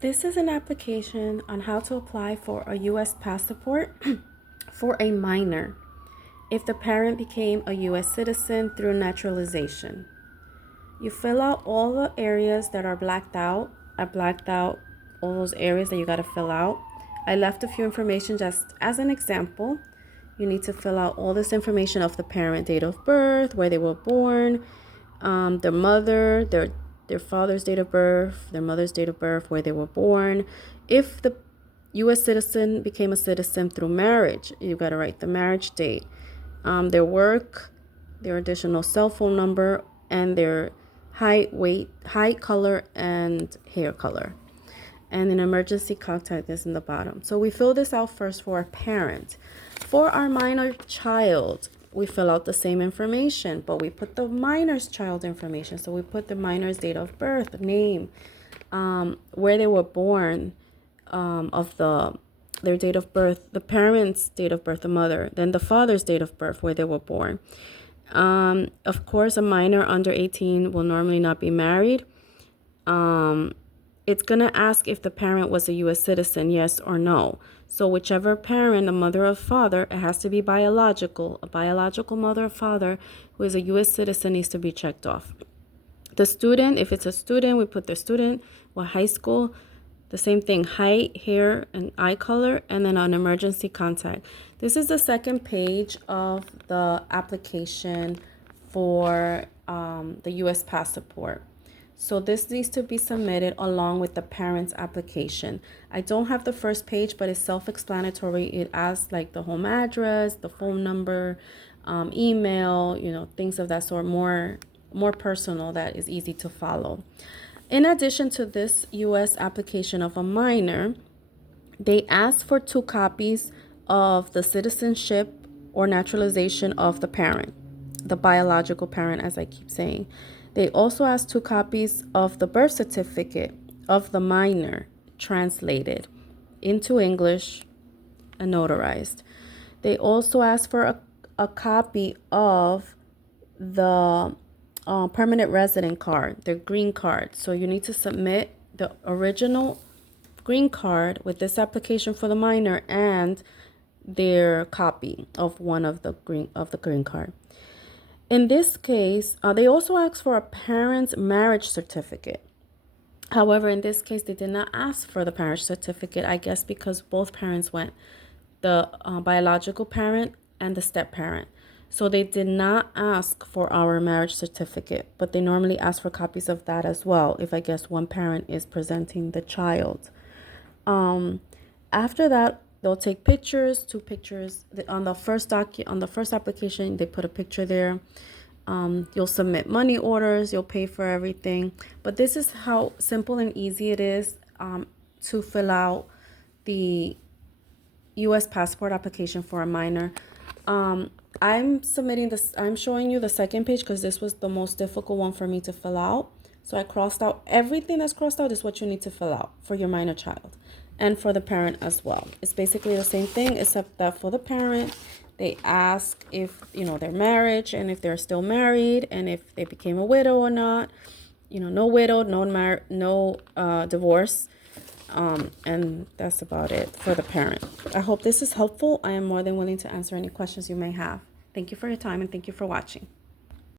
This is an application on how to apply for a U.S. passport for a minor if the parent became a U.S. citizen through naturalization. You fill out all the areas that are blacked out. I blacked out all those areas that you got to fill out. I left a few information just as an example. You need to fill out all this information of the parent, date of birth, where they were born, their mother, their father's date of birth, their mother's date of birth, where they were born. If the U.S. citizen became a citizen through marriage, you got to write the marriage date, their work, their additional cell phone number, and their height, weight, height, color, and hair color. And an emergency contact is in the bottom. So we fill this out first for our parent. For our minor child, we fill out the same information, but we put the minor's child information. So we put the minor's date of birth, name, where they were born, their date of birth, the parent's date of birth, the mother, then the father's date of birth, where they were born. Of course, a minor under 18 will normally not be married. It's going to ask if the parent was a U.S. citizen, yes or no. So whichever parent, a mother or father, it has to be biological. A biological mother or father who is a U.S. citizen needs to be checked off. The student, if it's a student, we put the student, what high school, the same thing, height, hair, and eye color, and then an emergency contact. This is the second page of the application for the U.S. passport. So this needs to be submitted along with the parent's application. I don't have the first page, but it's self-explanatory. It asks like the home address, the phone number, email, things of that sort, more personal, that is easy to follow. In addition to this U.S. application of a minor, they ask for 2 copies of the citizenship or naturalization of the parent, the biological parent, as I keep saying. They also ask 2 copies of the birth certificate of the minor, translated into English and notarized. They also ask for a copy of the permanent resident card, their green card. So you need to submit the original green card with this application for the minor and their copy of one of the green card. In this case, they also ask for a parent's marriage certificate. However, in this case, they did not ask for the marriage certificate, I guess because both parents went, the biological parent and the step parent. So they did not ask for our marriage certificate, but they normally ask for copies of that as well, if I guess one parent is presenting the child. After that, they'll take pictures, 2 pictures. On the first application, they put a picture there. You'll submit money orders, you'll pay for everything. But this is how simple and easy it is to fill out the U.S. passport application for a minor. I'm showing you the second page because this was the most difficult one for me to fill out. So I crossed out everything that's crossed out is what you need to fill out for your minor child and for the parent as well. It's basically the same thing, except that for the parent, they ask if, their marriage and if they're still married and if they became a widow or not. No widowed, no divorce. And that's about it for the parent. I hope this is helpful. I am more than willing to answer any questions you may have. Thank you for your time and thank you for watching.